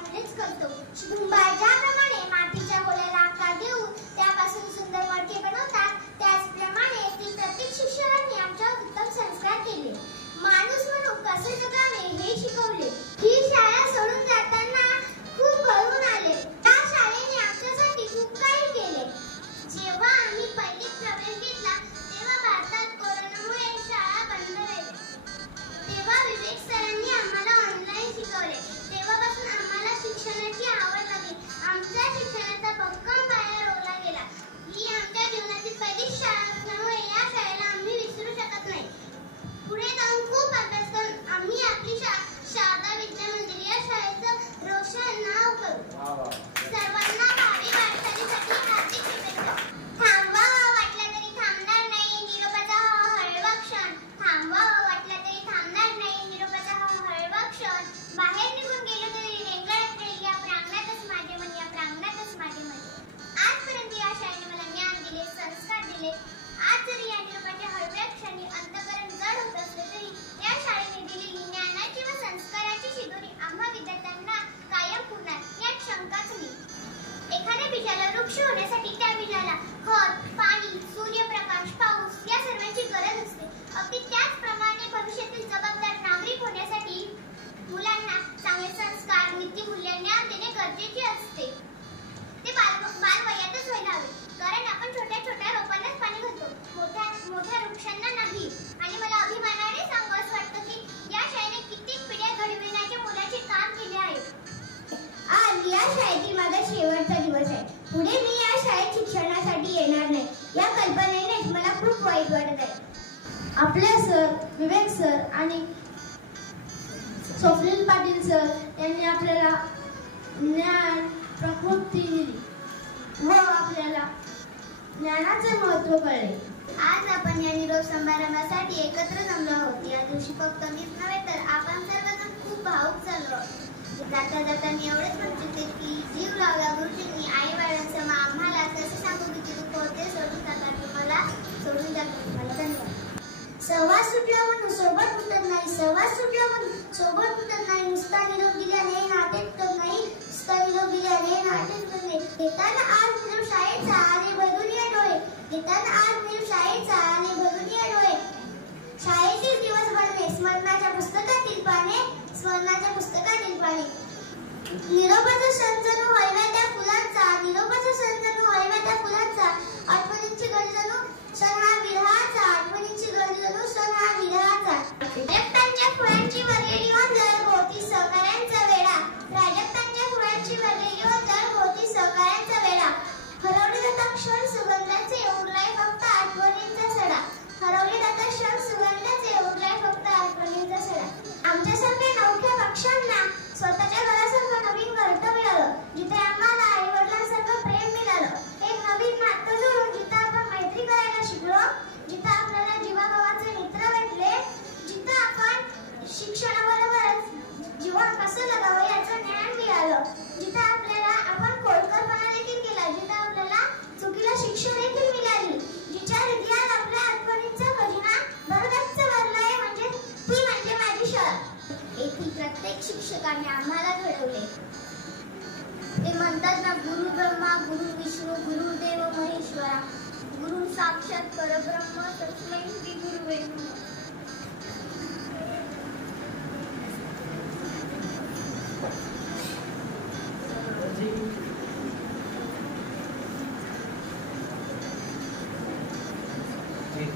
हातानेच करतो. कुंभार ज्याप्रमाणे मातीच्या गोळ्याला आकार देऊन त्यापासून सुंदर मडके बनवतात, त्याचप्रमाणे ती प्रत्येक शिक्षकांनी आमच्यावर उत्तम संस्कार केले. माणूस म्हणून कसे जगावे हे शिकवले. ही शाळा सोडून जाताना खूप भरून आले. त्या शाळेने आमच्यासाठी खूप काही केले. जेव्हा आम्ही पहिलीत प्रवेश घेतला तेव्हा भारतात कोरोनामुळे शाळा बंद राहिली. तेव्हा विवेक सरांनी आम्हाला ऑनलाईन शिकवले. तेव्हापासून आम्हाला शिक्षणाची आवड लागली. आमच्या शिक्षणाचा भक्कम पाया रोवला गेला. ही आमच्या जीवनातील पहिली शाळा असल्यामुळे या शाळेला आम्ही विसरू शकत नाही. पुढे जाऊन खूप अभ्यास करून आम्ही आपली शारदा विद्या मंदिर या शाळेचं रोशन नाव करू. सर्वांना भावी वाटचालीसाठी हार्दिक शुभेच्छा. थांबवावं वाटलं तरी थांबणार नाही निरोपाचा हा हळवा क्षण. थांबवावं वाटलं तरी थांबणार नाही निरोपाचा हा हळवा क्षण. बाहेर निघून गेलो तरी रेंगाळत राहील या प्रांगणातच माझे मन, या प्रांगणातच माझे मन. आजपर्यंत या शाळेने मला ज्ञान दिले, संस्कार दिले. आज जरी या निरोपाच्या हळव्या क्षणी अंतःकरण जड होत असले तरी या शाळेने दिलेली ज्ञानाची व संस्काराची शिदोरी आम्हा विद्यार्थ्यांना कायम पुरणार यात शंकाच नाही. एखाद्या बीजाला वृक्ष होण्यासाठी त्या बीजाला खत, पाणी, सूर्यप्रकाश, पाऊस या सर्वांची गरज असते. अगदी त्याचप्रमाणे भविष्यातील जबाबदार नागरिक होण्यासाठी मुलांना चांगले संस्कार, नीतिमूल्य, ज्ञान देणे गरजेचे असते. ते बालवयातच व्हायला हवे, कारण आपण छोट्या छोट्या रोपांनाच पाणी घालतो, मोठ्या वृक्षांना नाही. आणि मला अभिमानाने सांगावंसं वाटतं की या शाळेने कित्येक पिढ्या घडविण्याचे मोलाचे काम केले आहे. आज या शाळेतील माझा शेवटचा दिवस आहे. पुढे मी या शाळेत शिक्षणासाठी येणार नाही या कल्पनेनेच मला खूप वाईट वाटत आहे. आपले सर विवेक सर आणि स्वप्नील पाटील सर यांनी आपल्याला ज्ञान प्रकृती दिली व आपल्याला ज्ञानाचे महत्त्व कळले. आज आपण या निरोप समारंभासाठी एकत्र जमलो आहोत. या दिवशी फक्त मीच नव्हे तर आपण सर्वजण खूप भावुक झालो आहोत. जाता जाता मी एवढेच म्हणते की जीव लावला गुरुजींनी आई बाळांसम आम्हाला कसे सांगू की दुःख होते सोडून जातात तुम्हाला, सोडून जातात तुम्हाला. धन्यवाद. सहवास सुटला म्हणून सोबत उठत नाही, सहवास सुटला म्हणून सोबत उठत नाही. नुसता निरोप दिल्याने नाते तुटत नाही, नुसता निरोप दिल्याने नाते तुटत नाही. घेताना आज निरोप शाळेचा आणि भरून या डोळे, घेताना आज निरोप शाळेचा आणि भरून या डोळे. शाळेतील दिवस बनले स्मरणाच्या पुस्तकातील पाने, स्मरणाच्या पुस्तकातील पाने. निरोपाचा क्षण जणू हळव्या त्या फुलांचा, निरोपाचा क्षण जणू हळव्या त्या फुलांचा. आठवणींची गडी जणू क्षण हा विरहाचा, आठवणींची गडी जणू क्षण हा विरहाचा. प्राजक्तांच्या फुलांची भरलेली ओंजळ भोवती सहकार्यांचा वेढा, प्राजक्तांच्या फुलांची भरलेली ओंजळ भोवती सहकार्यांचा वेढा. हरवले जाता क्षण सुगंधाचे उरलाय फक्त आठवणींचा सडा, हरवले जाता क्षण सुगंधाचे उरलाय फक्त आठवणींचा सडा. आमच्यासारख्या नवख्या पक्षांना स्वतःच्या घरासारखं नवीन घरटं मिळालं, जिथे आम्हाला आई वडिलांसारखं प्रेम मिळालं. एक नवीन नातं जोडून जिथं आपण मैत्री करायला शिकलो, जिथं आपल्याला जीवाभावाचे मित्र भेटले, जिथं आपण शिक्षणाबरोबरच जीवन कसं जगावं याचं ज्ञान मिळालं, जिथं आपल्याला आपण खोडकरपणा देखील केला, जिथं आपल्याला चुकीला शिक्षा देखील मिळाली, जिच्या हृदयात आपल्या आठवणींचा खजिना भरगच्च भरलाय ती म्हणजे माझी शाळा. येथील प्रत्येक शिक्षकाने आम्हाला घडवले. ते म्हणतात ना, गुरु ब्रह्मा गुरु विष्णू गुरुदेव महेश्वरा, गुरु साक्षात परब्रह्म तस्मै श्री गुरुवे नमः.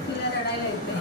तुला रडायला येते.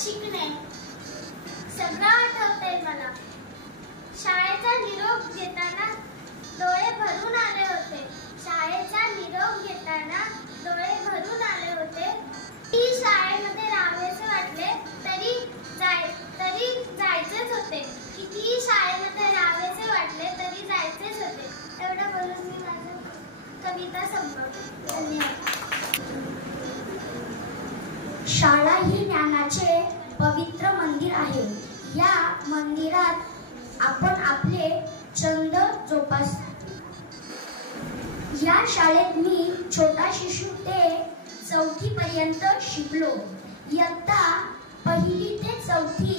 शिकणे सगळं आठवतंय मला. शाळेचा निरोप निरोप घेताना डोळे भरून आले होते. ती शाळेमध्ये राहावेसे वाटले तरी जायचेच होते. कितीही शाळेमध्ये राहावेसे वाटले तरी जायचेच होते. एवढं बोलून मी माझी कविता संपवते. धन्यवाद. शाळा ही ज्ञानाचे पवित्र मंदिर आहे. या मंदिरात आपण आपले छंद जोपास. या शाळेत मी छोटा शिशु ते 4थी पर्यंत शिकलो. इयत्ता 1ली ते 4थी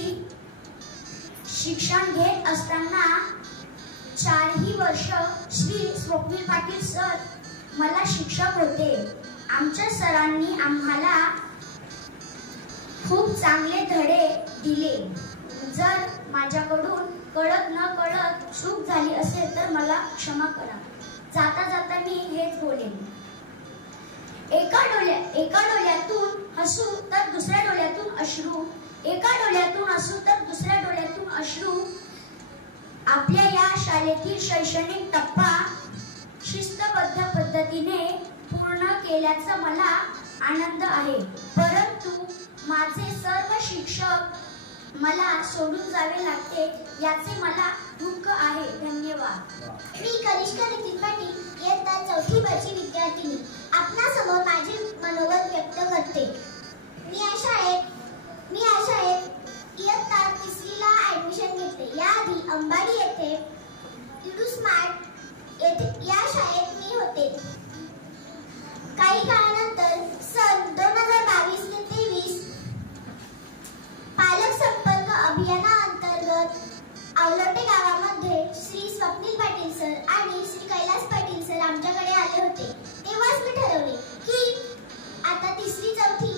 शिक्षण घेत असताना 4ही वर्ष श्री स्वप्नील पाटील सर मला शिक्षक होते. आमच्या सरांनी आम्हाला खूप चांगले धडे दिले. जर माझ्याकडून कळत न कळत चूक झाली असेल तर मला क्षमा करा. जाता जाता मी हेच बोलेन. एका डोळ्यातून हसू तर दुसऱ्या डोळ्यातून अश्रू. एका डोळ्यातून हसू तर दुसऱ्या डोळ्यातून अश्रू. आपल्या या शाळेतील शैक्षणिक टप्पा शिस्तबद्ध पद्धतीने पूर्ण केल्याचा मला आनंद आहे. परंतु माझे सर्व शिक्षक मला सोडून जावे लागते याचे मला दुःख आहे. धन्यवाद. मी कनिष्का नितीन पाटील इयत्ता 4थी वर्षी विद्यार्थिनी आपणासमोर माझे मनोगत व्यक्त करते. मी या शाळेत इयत्ता 3रीला ऍडमिशन घेतले. याआधी अंबाडी येथे इडू स्मार्ट येथे या शाळेत मी होते. काही काळानंतर सन 2022 ते 23 पालक संपर्क अभियानाअंतर्गत आवलोटे गावामध्ये श्री स्वप्नील पाटील सर आणि श्री कैलास पाटील सर आमच्याकडे आले होते. तेव्हाच मी ठरवले की आता 3री 4थी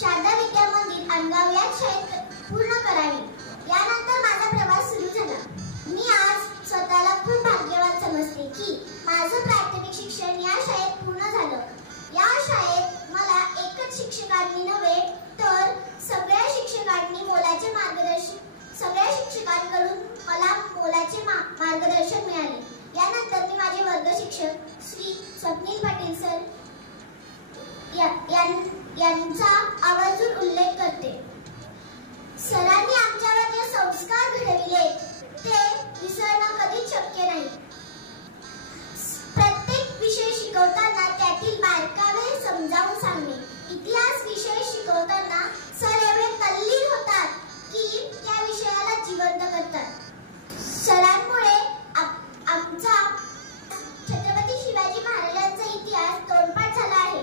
शारदा विद्या मंदिर अनगाव या शाळेत पूर्ण करावी. यानंतर माझा प्रवास सुरू झाला. मी आज स्वतःला खूप भाग्यवान समजते की माझं प्राथमिक शिक्षण या शाळेत पूर्ण झालं. या शाळेत मला एकच शिक्षकांनी नव्हे तर सगळ्या शिक्षकांकडून मला मोलाचे मार्गदर्शन मिळाले. यानंतर मी माझे वर्ग शिक्षक श्री स्वप्नील पाटील सर यांचा आवर्जून उल्लेख करते. सरांनी आमच्यावर जे संस्कार घडविले ते विसरणं कधीच शक्य नाही. प्रत्येक विषय शिकवताना त्यातील बारकावे समजावून सांगणे. इतिहास विषय शिकवताना सर एवढे तल्लीन होतात की त्या विषयाला जिवंत करतात. सरांमुळे आमचा छत्रपती शिवाजी महाराजांचा इतिहास तोंडपाठ झाला आहे.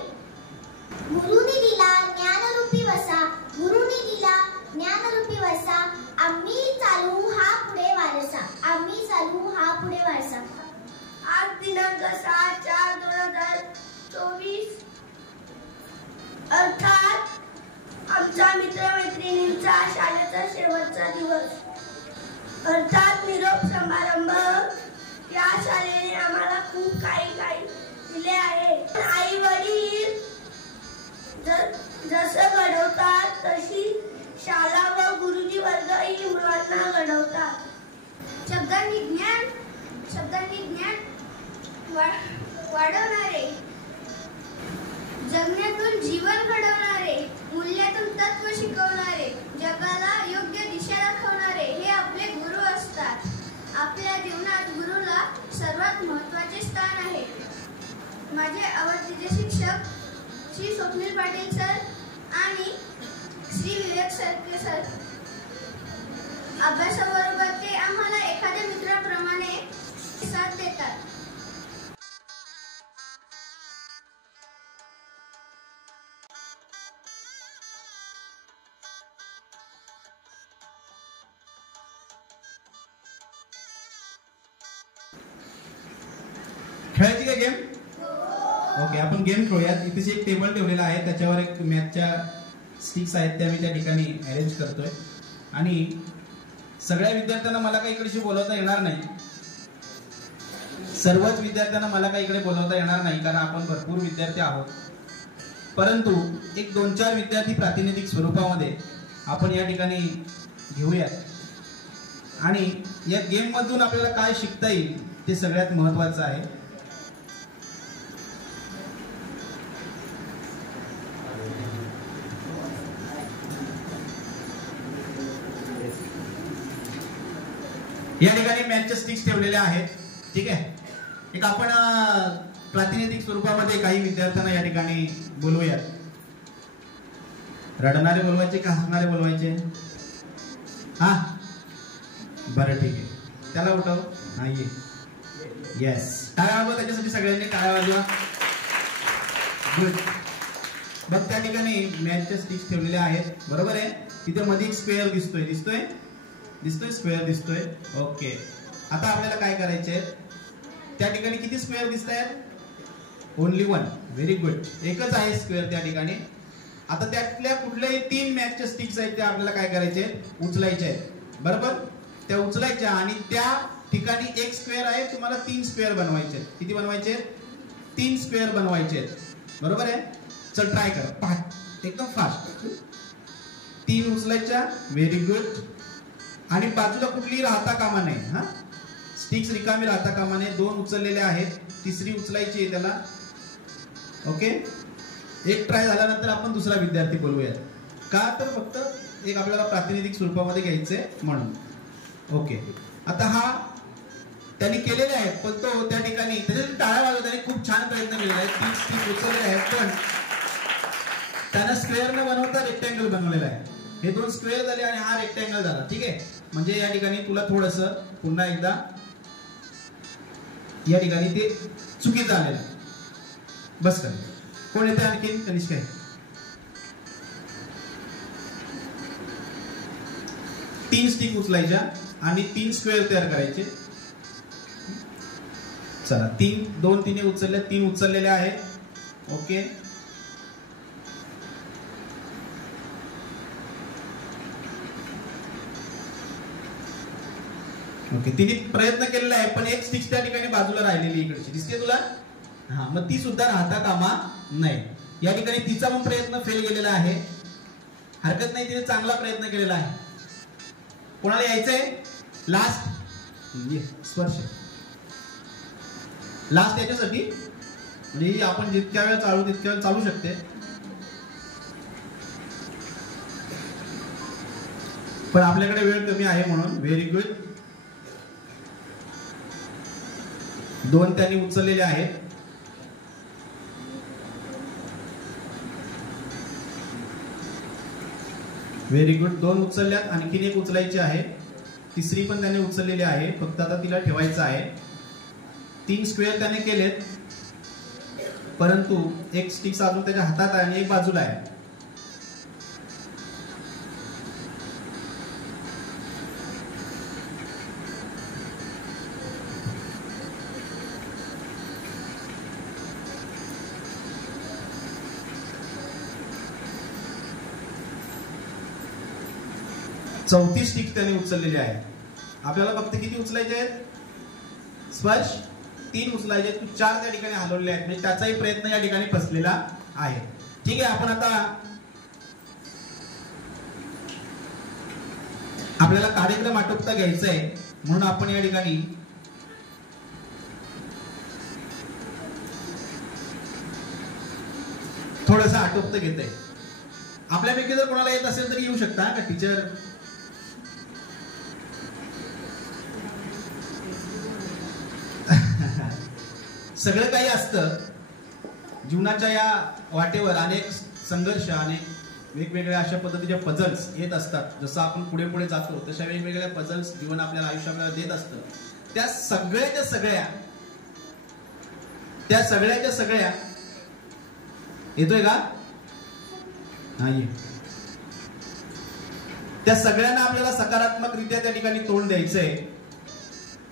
गुरुनी दिला ज्ञानरूपी वसा, गुरुनी दिला ज्ञानरूपी वसा, आम्ही चालू हा पुढे वारसा, आम्ही चालू हा पुढे वारसा. आज दिनांक 6/4/2024 अर्थात आमच्या मित्रमैत्रिणींचा शाळेचा शेवटचा दिवस अर्थात निरोप समारंभ. या शाळेने आम्हाला खूप काही दिले आहे. आई वडील जसं घडवतात तशी शाळा व गुरुजी वर्गही मुलांना घडवतात. शब्दांनी ज्ञान वाढवणारे, जगण्यातून जीवन घडवणारे, मूल्यातून तत्व शिकवणारे, जगाला योग्य दिशा दाखवणारे हे आपले गुरु असतात. आपल्या जीवनात गुरुला सर्वात महत्त्वाचे स्थान आहे. माझे आवडतीचे शिक्षक श्री स्वप्नील पाटील सर आणि श्री विवेक सरके सर. अभ्यासाबरोबर ते आम्हाला एखाद्या मित्राप्रमाणे साथ देतात. खेळायची का गेम? ओके, आपण गेम खेळूयात. इथे एक टेबल ठेवलेला आहे, त्याच्यावर एक मॅचच्या स्टिक्स आहेत त्या मी त्या ठिकाणी अरेंज करतोय. आणि सगळ्या विद्यार्थ्यांना मला काही इकडे बोलवता येणार नाही. सर्वच विद्यार्थ्यांना मला काही इकडे बोलवता येणार नाही कारण आपण भरपूर विद्यार्थी आहोत. परंतु एक 2-4 विद्यार्थी प्रातिनिधिक स्वरूपामध्ये आपण या ठिकाणी घेऊयात. आणि या गेम मधून आपल्याला काय शिकता येईल ते सगळ्यात महत्वाचं आहे. या ठिकाणी मॅथच्या स्टिक्स ठेवलेल्या आहेत. ठीक आहे, एक आपण प्रातिनिधिक स्वरूपामध्ये काही विद्यार्थ्यांना या ठिकाणी बोलवूयात. रडणारे बोलवायचे का हसणारे बोलवायचे? हा बरं ठीक आहे, त्याला उठव. हा ये, येस, टाळ्या वाजवा त्याच्यासाठी, सगळ्यांनी टाळ्या वाजवा. गुड. बघ त्या ठिकाणी मॅथच्या स्टिक्स ठेवलेल्या आहेत, बरोबर आहे. तिथे मध्ये एक स्क्वेअर दिसतोय, दिसतोय स्क्वेअर दिसतोय. ओके, आता आपल्याला काय करायचंय? त्या ठिकाणी किती स्क्वेअर दिसत आहेत? Only one. व्हेरी गुड, एकच आहे स्क्वेअर त्या ठिकाणी. आता त्यातल्या कुठल्याही 3 मॅथच्या स्टिक्स आहेत त्या आपल्याला काय करायचे? उचलायचे आहेत, बरोबर. त्या उचलायच्या आणि त्या ठिकाणी एक स्क्वेअर आहे, तुम्हाला 3 स्क्वेअर बनवायचे. किती बनवायचे? 3 स्क्वेअर बनवायचे, बरोबर आहे. चल ट्राय कर, एकदम फास्ट. 3 उचलायच्या. Very good. आणि बाजूला कुठली राहता कामा नाही. हा, स्टिक्स रिकामी राहता कामा नये. 2 उचललेले आहेत, तिसरी उचलायची आहे त्याला. ओके, एक ट्राय झाल्यानंतर आपण दुसरा विद्यार्थी बोलवूयात. का तर फक्त एक आपल्याला प्रातिनिधिक स्वरूपामध्ये घ्यायचंय म्हणून. ओके, आता हा त्यांनी केलेले आहेत, पण तो त्या ठिकाणी त्याच्यासाठी टाळ्या वाजवत त्याने खूप छान प्रयत्न केलेला आहे. 3 स्टिक उचलले आहेत, पण त्यानं स्क्वेअर न बनवता रेक्टँगल बनवलेला आहे. हे 2 स्क्वेअर झाले आणि हा रेक्टँगल झाला. ठीक आहे, म्हणजे या ठिकाणी तुला थोडस पुन्हा एकदा या ठिकाणी ते चुकीचं आलेलं आहे. बस कर. कोण येते आणखीन? कनिष्क आहे. 3 स्टिक उचलायच्या आणि 3 स्क्वेअर तयार करायचे. चला, 2 तिने उचलले, 3 उचललेले आहेत. ओके, ओके, तिने प्रयत्न केलेला आहे, पण एक स्टिक त्या ठिकाणी बाजूला राहिलेली इकडची दिसते तुला. हा, मग ती सुद्धा राहता कामा नाही. या ठिकाणी तिचा पण प्रयत्न फेल गेलेला आहे. हरकत नाही, तिने चांगला प्रयत्न केलेला आहे. कोणाला यायचंय? लास्ट स्पर्श, लास्ट याच्यासाठी म्हणजे आपण जितक्या वेळ चालू तितक्या वेळ चालू शकते. पण आपल्याकडे वेळ कमी आहे म्हणून. Very good. 2 त्यांनी उचललेले आहेत. Very good. 2 उचलल्यात, आणखीन एक उचलायची आहे. तिसरी पण त्याने उचललेली आहे, फक्त आता तिला ठेवायचं आहे. 3 स्क्वेअर त्याने केलेत, परंतु एक स्टिक अजून त्याच्या हातात आहे आणि एक बाजूला आहे. चौथी स्टिक त्याने उचललेली आहे. आपल्याला फक्त किती उचलायचे आहेत? स्पर्श 3 उचलायचे. तू 4 त्या ठिकाणी हलवलेले आहेत, म्हणजे त्याचाही प्रयत्न या ठिकाणी फसलेला आहे. ठीक आहे, आपण आता आपल्याला कार्यक्रम आटोपता घ्यायचा आहे, म्हणून आपण या ठिकाणी थोडस आटोपत घेत आहे. आपल्यापैकी जर कोणाला येत असेल तरी येऊ शकता का टीचर? सगळं काही असतं जीवनाच्या या वाटेवर. अनेक संघर्ष, अनेक वेगवेगळ्या अशा पद्धतीच्या पझल्स येत असतात. जसं आपण पुढे पुढे जातो तशा वेगवेगळ्या पझल्स जीवन आपल्याला आयुष्य आपल्याला देत असतं. त्या सगळ्याच्या सगळ्या येतोय का? नाही. त्या सगळ्यांना आपल्याला सकारात्मकरित्या त्या ठिकाणी तोंड द्यायचंय.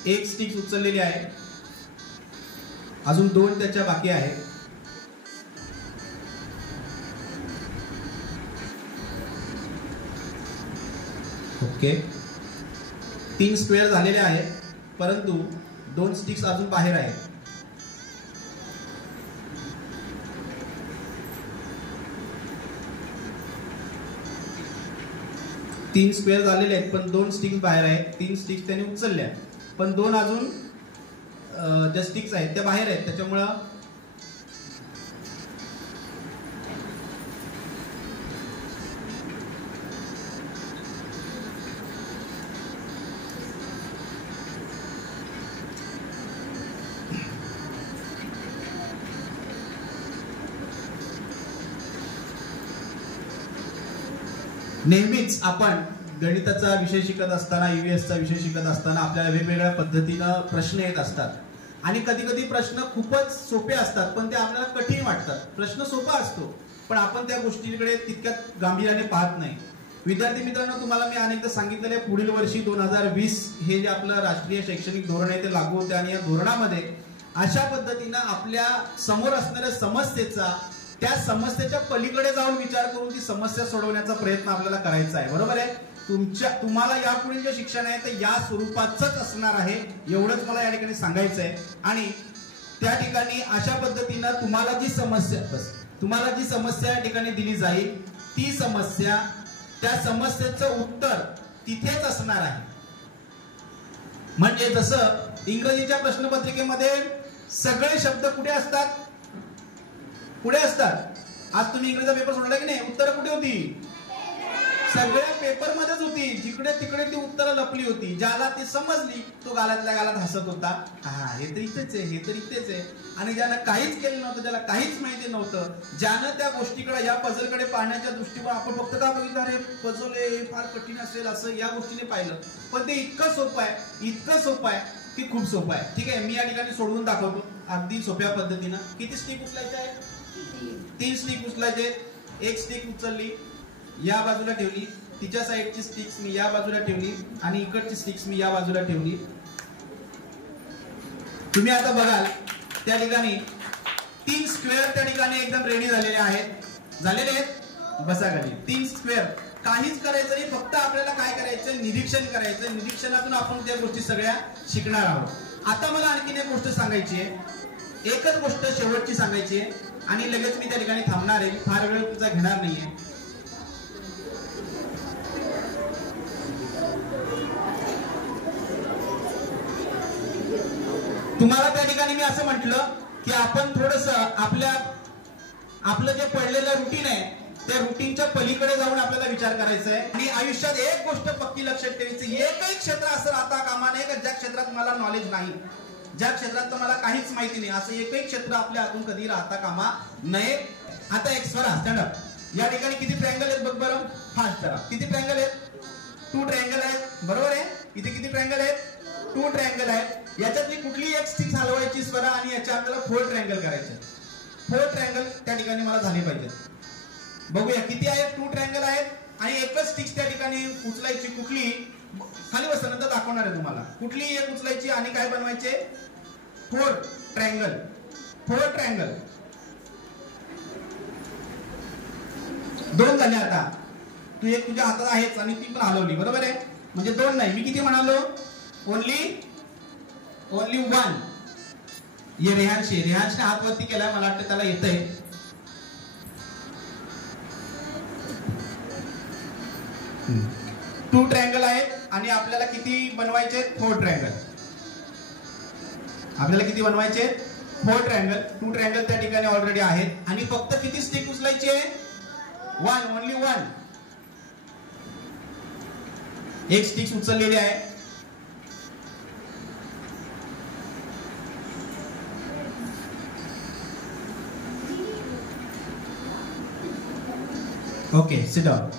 एक स्टिक उचललेली आहे, अजून 2 त्याच्या बाकी आहेत. ओके, 3 स्क्वेअर झालेले आहेत, परंतु 2 स्टिक्स अजून बाहेर आहेत. तीन स्क्वेअर झालेले आहेत, पण 2 स्टिक्स बाहेर आहेत. 3 स्टिक्स त्याने उचलल्या, पण 2 अजून ज्या स्टिक्स आहेत त्या बाहेर आहेत. त्याच्यामुळं नेहमीच आपण गणिताचा विषय शिकत असताना, ईव्हीएसचा विषय शिकत असताना आपल्याला वेगवेगळ्या पद्धतीनं प्रश्न येत असतात आणि कधी कधी प्रश्न खूपच सोपे असतात पण ते आपल्याला कठीण वाटतात. प्रश्न सोपा असतो पण आपण त्या गोष्टीकडे तितक्यात गांभीर्याने पाहत नाही. विद्यार्थी मित्रांनो, तुम्हाला मी अनेकदा सांगितलेले पुढील वर्षी 2020 हे जे आपलं राष्ट्रीय शैक्षणिक धोरण आहे ते लागू होते आणि या धोरणामध्ये अशा पद्धतीनं आपल्या समोर असणाऱ्या समस्येचा, त्या समस्येच्या पलीकडे जाऊन विचार करून ती समस्या सोडवण्याचा प्रयत्न आपल्याला करायचा आहे. बरोबर आहे? तुम्हाला यापुढील जे शिक्षण आहे ते या स्वरूपाचंच असणार आहे, एवढंच मला या ठिकाणी सांगायचं आहे. आणि त्या ठिकाणी अशा पद्धतीनं तुम्हाला जी समस्या या ठिकाणी दिली जाईल ती समस्या, त्या समस्येचं उत्तर तिथेच असणार आहे. म्हणजे जसं इंग्रजीच्या प्रश्नपत्रिकेमध्ये सगळे शब्द कुठे असतात? कुठे असतात? आज तुम्ही इंग्रजीचा पेपर सोडला की नाही? उत्तर कुठे होती? सगळ्या पेपर मध्येच होती. जिकडे तिकडे ती उत्तरं लपली होती. ज्याला ती समजली तो गालातल्या गालात हसत होता, हा हे तर इथेच आहे, हे तर इथेच आहे. आणि ज्यानं काहीच केलं नव्हतं, ज्याला काहीच माहिती नव्हतं, ज्यानं त्या गोष्टीकडे, या पझलकडे पाहण्याच्या दृष्टीने आपण फक्त का बघितलं, अरे पझल आहे फार कठीण असेल असं या गोष्टीने पाहिलं. पण ते इतकं सोपं आहे, इतकं सोपं आहे की खूप सोपं आहे. ठीक आहे, मी या ठिकाणी सोडवून दाखवतो अगदी सोप्या पद्धतीनं. किती स्टिक उचलायचे आहे? 3 स्टिक उचलायचे. एक स्टिक उचलली, या बाजूला ठेवली, तिच्या साईडची स्टिक्स मी या बाजूला ठेवली आणि इकडची स्टिक्स मी या बाजूला ठेवली. तुम्ही आता बघाल त्या ठिकाणी 3 स्क्वेअर त्या ठिकाणी एकदम रेडी झालेले आहेत. झालेले आहेत? बसा खाली. 3 स्क्वेअर. काहीच करायचं नाही, फक्त आपल्याला काय करायचं? निरीक्षण करायचं. निरीक्षणातून आपण त्या गोष्टी सगळ्या शिकणार आहोत. आता मला आणखीन एक गोष्ट सांगायची आहे, एकच गोष्ट शेवटची सांगायची आहे आणि लगेच मी त्या ठिकाणी थांबणार आहे. फार वेळ तुमचा घेणार नाहीये. तुम्हाला त्या ठिकाणी मी असं म्हटलं की आपण थोडस आपलं जे पडलेलं रुटीन आहे त्या रुटीनच्या पलीकडे जाऊन आपल्याला विचार करायचा आहे. आणि आयुष्यात एक गोष्ट पक्की लक्षात ठेवायची, एकही क्षेत्र असं राहता कामा नये का ज्या क्षेत्रात मला नॉलेज नाही, ज्या क्षेत्रात मला काहीच माहिती नाही, असं एकही क्षेत्र आपल्या हातून कधी राहता कामा नये. आता एक स्वरा स्टँड अप. या ठिकाणी किती ट्रायंगल आहेत बघ बरं, फास्ट करा. किती ट्रायंगल आहेत? 2 ट्रायंगल आहेत. बरोबर आहे? इथे किती ट्रायंगल आहेत? 2 ट्रायंगल आहेत. याच्यातली कुठली एक स्टिक हलवायची स्वरा आणि याच्या आपल्याला 4 ट्रायंगल करायचे. 4 ट्रायंगल त्या ठिकाणी मला झाले पाहिजेत. बघूया किती आहेत? 2 ट्रायंगल आहेत आणि एकच स्टिक त्या ठिकाणी उचलायची. कुठली? खाली बसल्यानंतर दाखवणार आहे तुम्हाला. कुठली एक उचलायची आणि काय बनवायचे? 4 ट्रायंगल. 4 ट्रायंगल. 2 झाले. आता तू एक तुझ्या हातात आहेच आणि ती पण हलवली. बरोबर आहे? म्हणजे 2 नाही. मी किती म्हणालो? ओनली 1. ये रेहानने हात वरती केलाय, मला वाटतं त्याला येतंय. टू ट्रायंगल आहेत आणि आपल्याला किती बनवायचे? 4 ट्रायंगल. आपल्याला किती बनवायचे? 4 ट्रायंगल. 2 ट्रायंगल त्या ठिकाणी ऑलरेडी आहेत आणि फक्त किती स्टिक उचलायचे? 1. ओनली 1. एक स्टिक उचललेली आहे. Okay, sit down.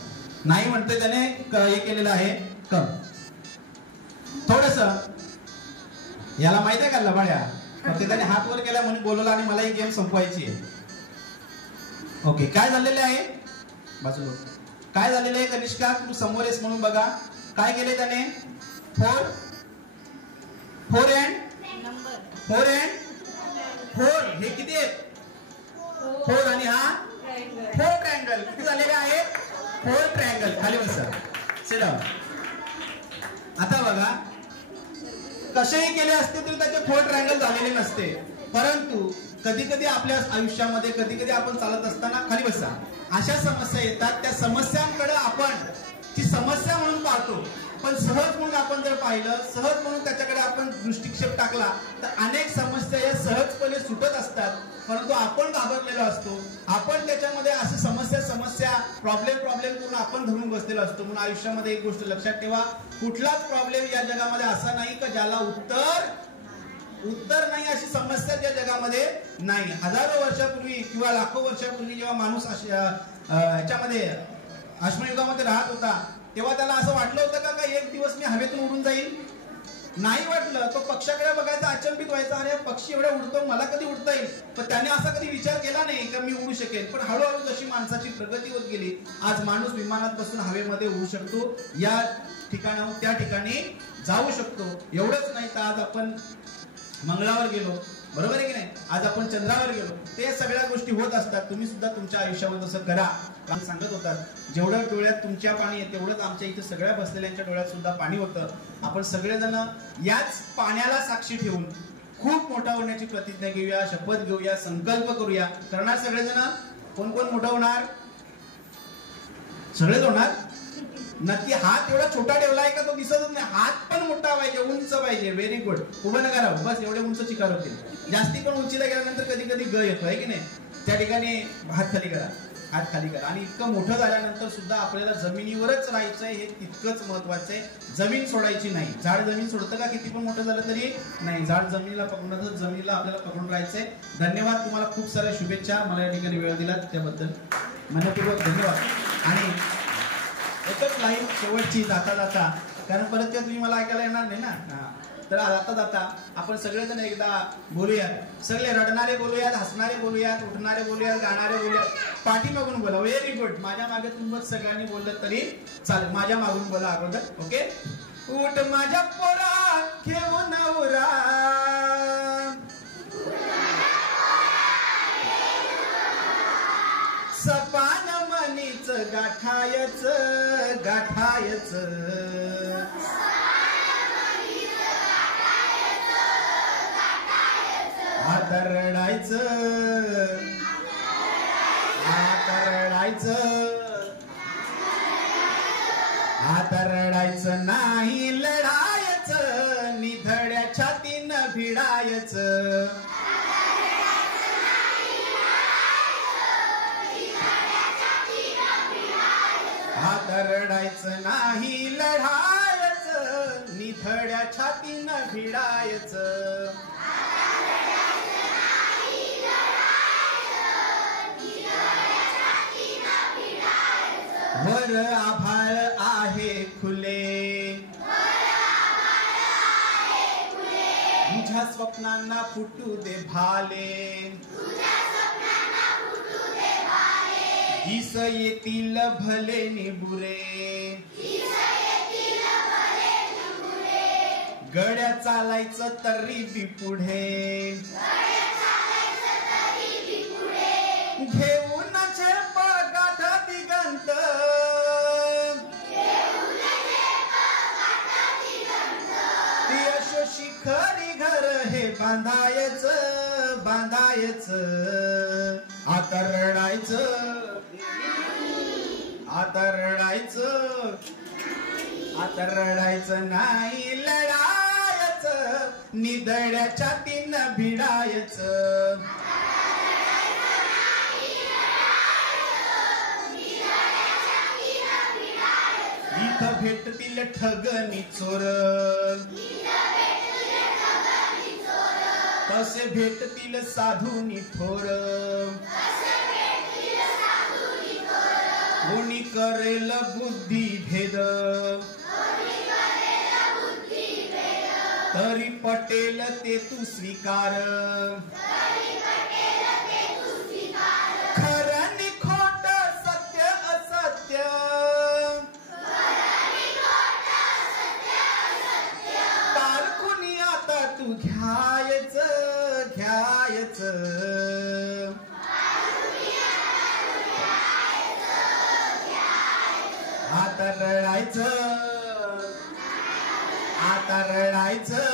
नाही म्हणते त्याने हे केलेलं आहे कम. थोडस याला माहित आहे का लबाड्या, फक्त त्याने हात वर केला म्हणून बोलवला आणि मला ही गेम संपवायची आहे. ओके, काय झालेले आहे बाजूला? काय झालेलं आहे कनिष्का? तू समोर आहेस म्हणून बघा काय केले त्याने. 4 अँड 4 हे किती आहेत? 4 आणि हा 4 ट्रायंगल. किती झालेले आहेत? 4 ट्रायंगल. खाली बसा. Sit down. आता बघा कसेही केले असते तरी त्याचे 4 ट्रायंगल झालेले नसते. परंतु कधी कधी आपल्या आयुष्यामध्ये, कधी कधी आपण चालत असताना, खाली बसा, अशा समस्या येतात. त्या समस्यांकडे आपण ती समस्या म्हणून पाहतो, पण सहज म्हणून आपण जर पाहिलं, सहज म्हणून त्याच्याकडे आपण दृष्टिक्षेप टाकला तर अनेक समस्या या सहजपणे सुटत असतात. परंतु आपण घाबरलेलो असतो. आपण त्याच्यामध्ये अशी समस्या प्रॉब्लेम करून आपण धरून बसलेलो असतो. म्हणून आयुष्यामध्ये एक गोष्ट लक्षात ठेवा, कुठलाच प्रॉब्लेम या जगामध्ये असा नाही का ज्याला उत्तर नाही. अशी समस्या या जगामध्ये नाही. हजारो वर्षापूर्वी किंवा लाखो वर्षापूर्वी जेव्हा माणूस याच्यामध्ये अश्म युगामध्ये राहत होता तेव्हा त्याला असं वाटलं होतं का एक दिवस मी हवेतून उडून जाईल? नाही वाटलं. तो पक्षाकडे बघायचा, अचंबित व्हायचा, अरे पक्षी एवढा उडतो, मला कधी उडता येईल? पण त्याने असा कधी विचार केला नाही का मी उडू शकेल. पण हळूहळू जशी माणसाची प्रगती होत गेली, आज माणूस विमानात बसून हवेमध्ये उडू शकतो, या ठिकाणाहून त्या ठिकाणी जाऊ शकतो. एवढंच नाही तर आज आपण मंगळावर गेलो, बरोबर आहे की नाही? आज आपण चंद्रावर गेलो. ते सगळ्या गोष्टी होत असतात. तुम्ही सुद्धा तुमच्या आयुष्यामध्ये तसं करा. सांगत होतात जेवढं डोळ्यात तुमच्या पाणी आहे तेवढंच आमच्या इथे सगळ्या बसलेल्यांच्या डोळ्यात सुद्धा पाणी होतं. आपण सगळेजण याच पाण्याला साक्षी ठेवून खूप मोठा होण्याची प्रतिज्ञा घेऊया, शपथ घेऊया, संकल्प करूया. करणार सगळेजण? कोण कोण मोठं होणार? सगळेच होणार नक्की. हात एवढा छोटा ठेवलाय का तो दिसतच नाही. हात पण मोठा पाहिजे, उंच पाहिजे. Very good. उभं नका राहू, बस एवढे उंच चिकार होतील. जास्ती पण उंचीला गेल्यानंतर कधी कधी ग येतो आहे की नाही? त्या ठिकाणी हात खाली करा, हात खाली करा. आणि इतकं मोठं झाल्यानंतर सुद्धा आपल्याला जमिनीवरच राहायचंय, हे तितकंच महत्वाचं आहे. जमीन सोडायची नाही. झाड जमीन सोडतं का किती पण मोठं झालं तरी? नाही. झाड जमिनीला पकडून, जमिनीला आपल्याला पकडून राहायचंय. धन्यवाद. तुम्हाला खूप साऱ्या शुभेच्छा. मला या ठिकाणी वेळ दिला त्याबद्दल मनपूर्वक धन्यवाद. आणि एकच लाईन शेवटची जाता जाता, कारण परत त्या तुम्ही मला ऐकायला येणार नाही ना. तर जाता जाता आपण सगळेजण एकदा बोलूयात. सगळे रडणारे बोलूयात, हसणारे बोलूयात, उठणारे बोलूयात, गाणारे बोलूयात. पाठीमागून बोला. Very good. माझ्या मागे तुम्ही सगळ्यांनी बोललं तरी चालेल. माझ्या मागून बोला अगोदर. ओके. उठ माझ्या पोरा घेऊन नवरा, सपान मनीच गाठायच गाठायच, आता रडायचं आता रडायचं आता रडायचं नाही, लढायचं निधड्या छातीनं भिडायचं. आता रडायचं नाही, लढायचं निधड्या छातीनं भिडायचं. वर आभाळ आहे खुले, तुझ्या स्वप्नांना फुटू दे भाले, दिस येतील भले निबुरे, गड्या चालायचं तरी बी पुढे, घेऊन झेप गाठ दिगंत, यशो शिखरी घर हे बांधायचं बांधायचं. आता रडायचं आता रडायचं आता रडायचं नाही, लढायचं निधड्या छातीनं भिडायचं. इथं भेटतील ठगनी चोर, तसे भेटतील साधूनी थोर, कोणी करेल बुद्धी भेद, तरी पटेल ते तू स्वीकार. खरं नि खोट, सत्य असत्य, पारखुनी आता तू घ्यायचं घ्यायचं. आता रडायचं आता रडायचं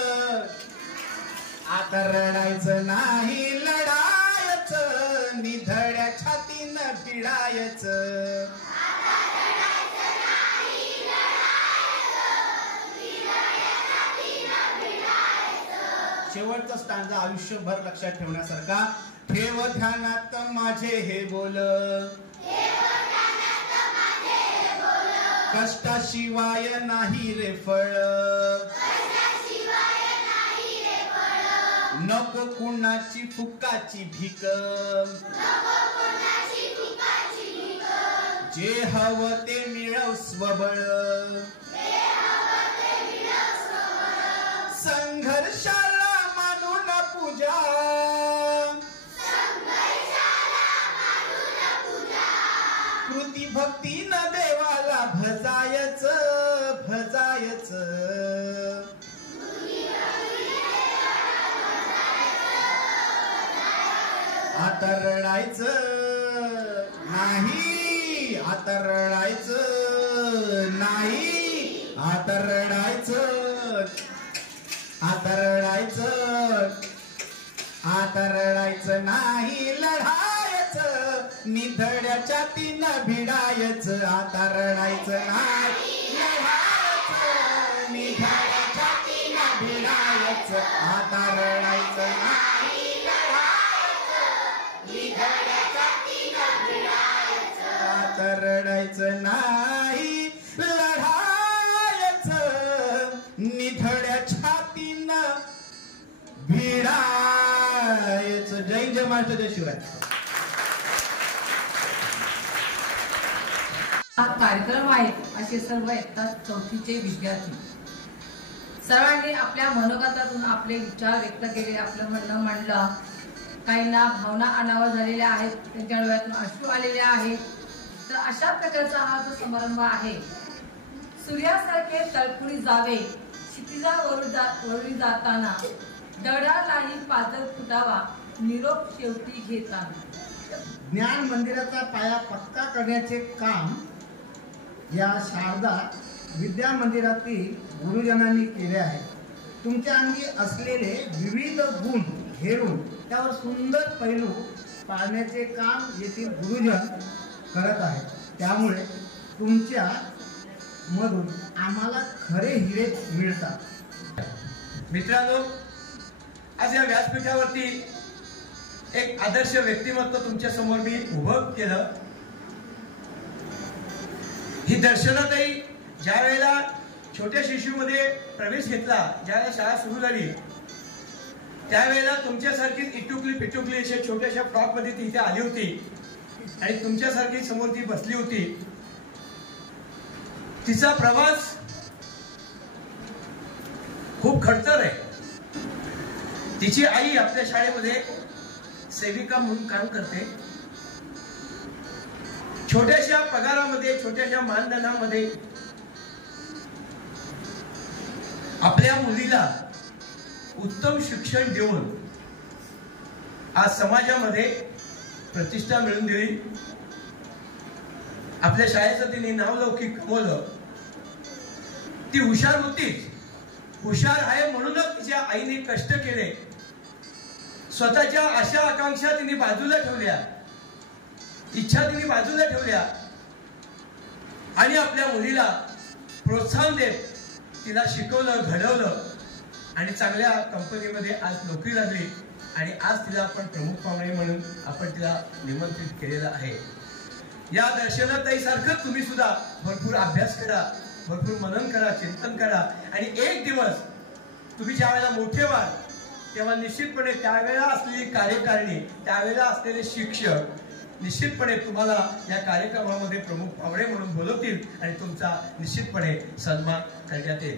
आता रडायचं नाही, लढायचं निधड्या छातीनं भिडायचं. शेवटचा स्टांजा आयुष्यभर लक्षात ठेवण्यासारखा. ठेव ध्यानात माझे हे बोल, कष्टाशिवाय नाही रे फळ, नको कुणाची फुकाची भीक, जे हवं ते मिळव स्वबळ, संघर्षाला मानून पूजा, कृती भक्तीनं देवाला भजायच भजायच, आता रडायचं नाही, आता रडायचं नाही, आता रडायचं, आता रडायचं, आता रडायचं नाही, लढायचं निधड्याच्या तीनं भिडायचं, आता रडायचं नाही, लढायचं निधड्याच्या तीनं भिडायचं, आता रडायचं नाही, आता रडायचं नाही, लढायचं निधड्या छातीनं भिडायचं. जय जय महाराष्ट्र, जय शिवराय. हा कार्यक्रम आहे असे सर्व येतात चौथीचे विद्यार्थी. सर्वांनी आपल्या मनोगतातून आपले विचार व्यक्त केले, आपलं म्हणणं मांडलं. काहींना भावना अनावर झालेल्या आहेत, त्यांच्या डोळ्यातून अश्रू आलेले आहेत. तर अशा प्रकारचा हा जो समारंभ आहे, सूर्यासारखे तळपुरी जावे क्षितिजावरून जाताना, दडालाही पाजर फुटावा निरोप शेवटी घेताना. ज्ञान मंदिराचा पाया पक्का करण्याचे काम या शारदा विद्या मंदिरातील गुरुजनांनी केले आहे. तुमच्या अंगी असलेले विविध गुण हेरून त्यावर सुंदर पैलू पाडण्याचे काम येथील गुरुजन करत आहेत. त्यामुळे तुमच्या मधून आम्हाला खरे हिरे मिळतात. मित्रांनो, आज या व्यासपीठावरती एक आदर्श व्यक्तिमत्व तुमच्या समोर मी उभं केलं. ही दर्शनाताई ज्या वेळेला छोट्या शिशूमध्ये प्रवेश घेतला, ज्यावेळेला शाळा सुरू झाली, त्यावेळेला तुमच्यासारखी इटुकली पिटुकली अशा छोट्याशा फ्रॉक मध्ये ती इथे आली होती आणि तुमच्यासारखी समोर ती बसली होती. तिचा प्रवास खूप खडतर आहे. तिची आई आपल्या शाळेमध्ये सेविका म्हणून काम करते. छोट्याशा पगारामध्ये, छोट्याशा मानधनामध्ये आपल्या मुलीला उत्तम शिक्षण देऊन आज समाजामध्ये प्रतिष्ठा मिळवून दिली. आपल्या शाळेचं तिने नावलौकिक कमवलं. ती हुशार होतीच, हुशार आहे म्हणूनच तिच्या आईने कष्ट केले. स्वतःच्या आशा आकांक्षा तिने बाजूला ठेवल्या, इच्छा तिने बाजूला ठेवल्या आणि आपल्या मुलीला प्रोत्साहन देत तिला शिकवलं, घडवलं आणि चांगल्या कंपनीमध्ये आज नोकरी लागली. आणि आज तिला आपण प्रमुख पाहुणे म्हणून आपण तिला निमंत्रित केलेलं आहे. या दर्शनाताई सारखं तुम्ही सुद्धा भरपूर अभ्यास करा, भरपूर मनन करा, चिंतन करा आणि एक दिवस तुम्ही ज्या वेळेला मोठे व्हाल तेव्हा निश्चितपणे त्यावेळेला असलेली कार्यकारिणी, त्यावेळेला असलेले शिक्षक निश्चितपणे तुम्हाला या कार्यक्रमामध्ये प्रमुख पाहुणे म्हणून बोलवतील आणि तुमचा निश्चितपणे सन्मान करण्यात येईल.